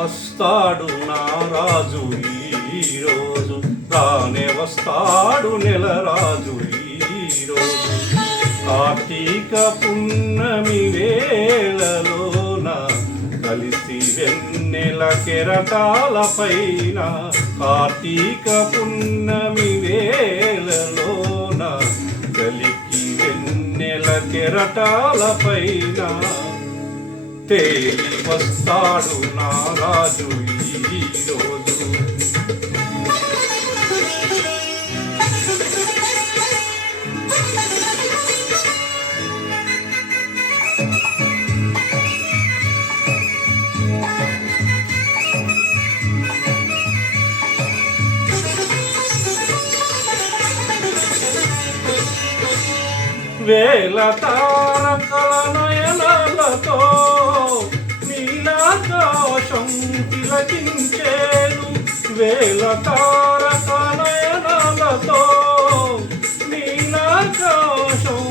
వస్తాడు నా రాజు ఈరోజు, రానే వస్తాడు నెల రాజు ఈరోజు. కార్తీక పున్నమి వేళలోన కలిసి వెన్నెల కెరటాల పైన, కార్తీక పున్నమి వేళలోన కలికి వెన్నెల కెరటాల పైన తేలి వస్తాడు నా రాజు ఈరోజు. వేల తారకల నయనాలతో నీలాకాశం తిలకించేను, వేల తారక నయనాలతో నీలాకాశం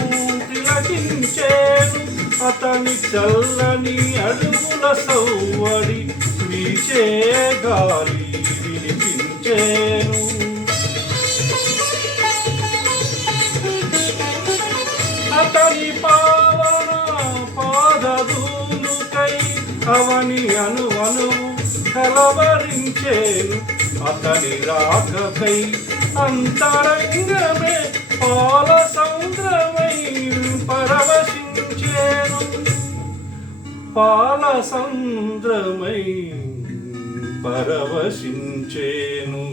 తిలకించేను. అతని చల్లని అడుగుల సవ్వడి వీచే గాలి వినిపించేను. అతని పావన పాదధూలుకై అవని అనువనువు కలవరించేను. అతని రాకకై అంతరంగమే పాల సముద్రమై పరవశించేను, పాల సముద్రమై పరవశించేను.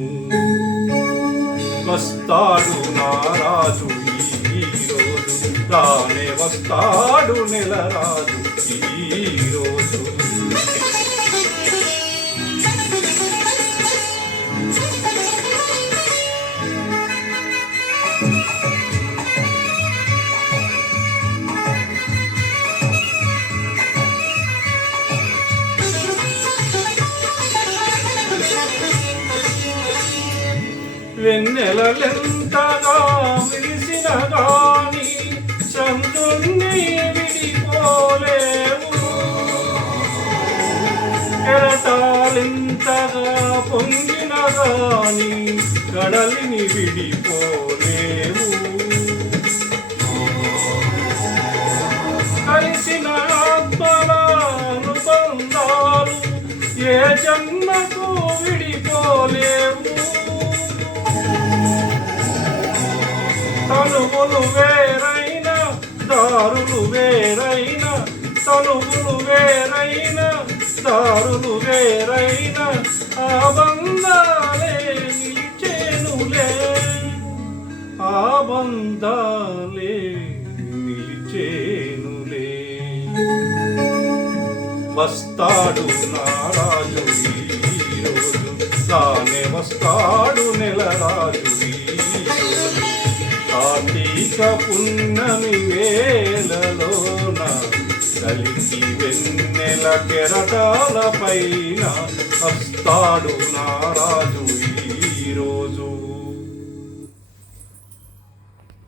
వస్తాడు నా రాజు ఈరోజు, రానే వస్తాడు నెల రాజు ఈరోజు. వెన్నెలలెంతగా విరిసిన గాని చంద్రుణ్ణి విడిపోలేవు, కెరటాలెంతగా పొంగిన గాని కడలిని విడిపోలేవు. కలిసిన ఆత్మల అనుబంధాలు ఏ జన్మకు విడిపోలేవు. తనువులు వేరైన దారులు వేరైన, తనువులు వేరైన దారులు వేరైన ఆ బంధాలే నిలిచేనులే, ఆ బంధాలే నిలిచేనులే. వస్తాడు నా రాజు ఈరోజు, రానే వస్తాడు నెల రాజు ఈరోజు. కార్తీక పున్నమి వేళలోన కలిసి వెన్నెల కెరటాల పైన వస్తాడు నా రాజు ఈరోజు.